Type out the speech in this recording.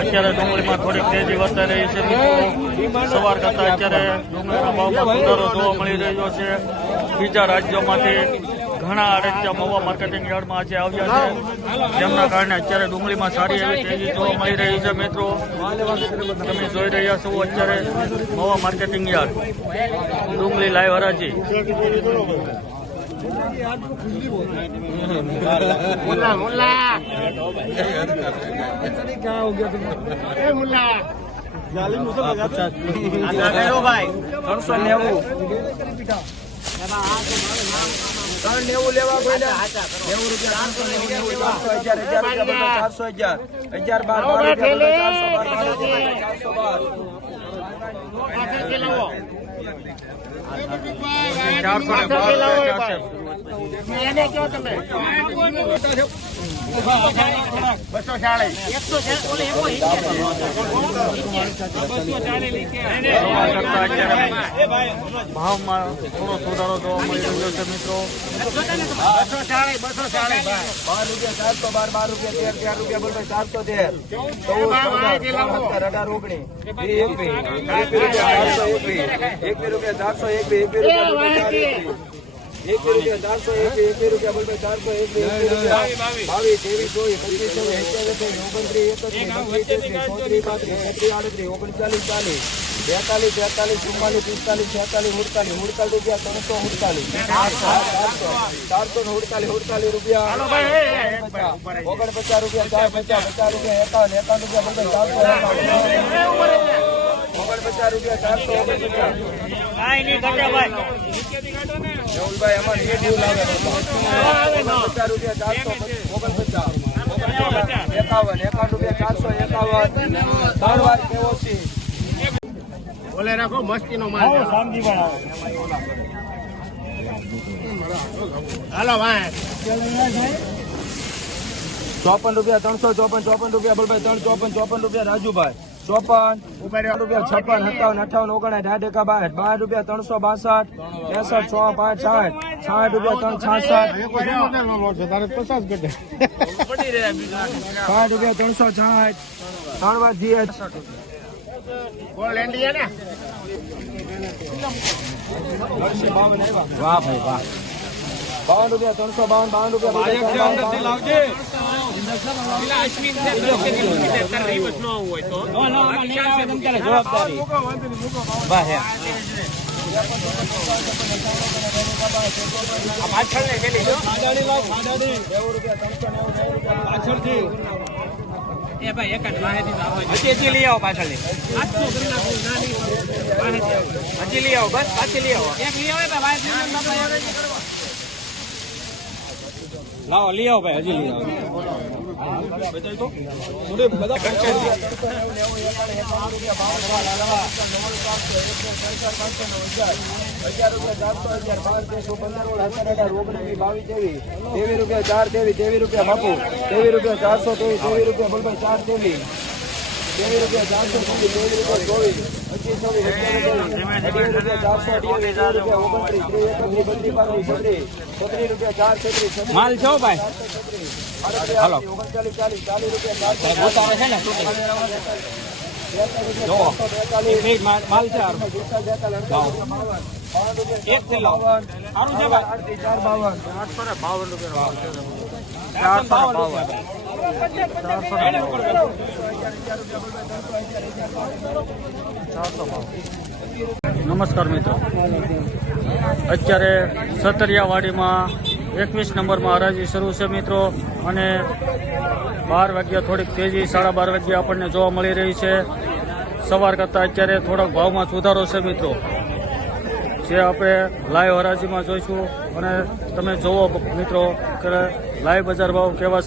અત્યારે ડુંગળીમાં થોડીક તેજી વર્તાઈ રહી છે મિત્રો। સવાર કરતા અત્યારે ડુંગળીના ભાવમાં સુધારો જોવા મળી રહ્યો છે। બીજા રાજ્યોમાંથી ઘણા આડતિયા મહુવા માર્કેટિંગ યાર્ડમાં આજે આવ્યા છે, જેમના કારણે અત્યારે ડુંગળીમાં સારી એવી તેજી જોવા મળી રહી છે મિત્રો। તમે જોઈ રહ્યા છો અત્યારે મહુવા માર્કેટિંગ યાર્ડ ડુંગળી લાઈવ હરાજી। ભાવમાં થોડો સુધારો જોવા મળી રહ્યો છે મિત્રો। 54 રૂપિયા 354 રૂપિયા બોલભાઈ 354 રૂપિયા રાજુભાઈ 54 રૂપિયા 56 57 58 59 12 રૂપિયા 362 63 65 60 રૂપિયા 360 360 જીએચ વાહ ભાઈ વાહ 52 રૂપિયા 352 હજી લઈ આવો પાછળ હજી લઈ આવો બસ પાછી લઈ આવો લાવો લઈ આવો ભાઈ હજી લઈ આવો રૂપિયા બાપુ 23 રૂપિયા 423 રૂપિયા બોલભાઈ 423 રૂપિયા 424 માલ છો ભાઈ હાલો 39 માલ છે એક થી લાવો સારું છે ભાઈ 452 નમસ્કાર મિત્રો, અત્યારે સતરિયાવાડીમાં 21 નંબરમાં હરાજી શરૂ છે મિત્રો, અને 12 વાગ્યા થોડીક તેજી 12:30 વાગ્યા આપણને જોવા મળી રહી છે। સવાર કરતાં અત્યારે થોડોક ભાવમાં સુધારો છે મિત્રો, જે આપણે લાઈવ હરાજીમાં જોઈશું। અને તમે જોવો મિત્રો કે લાઈવ બજાર ભાવ કેવા છે।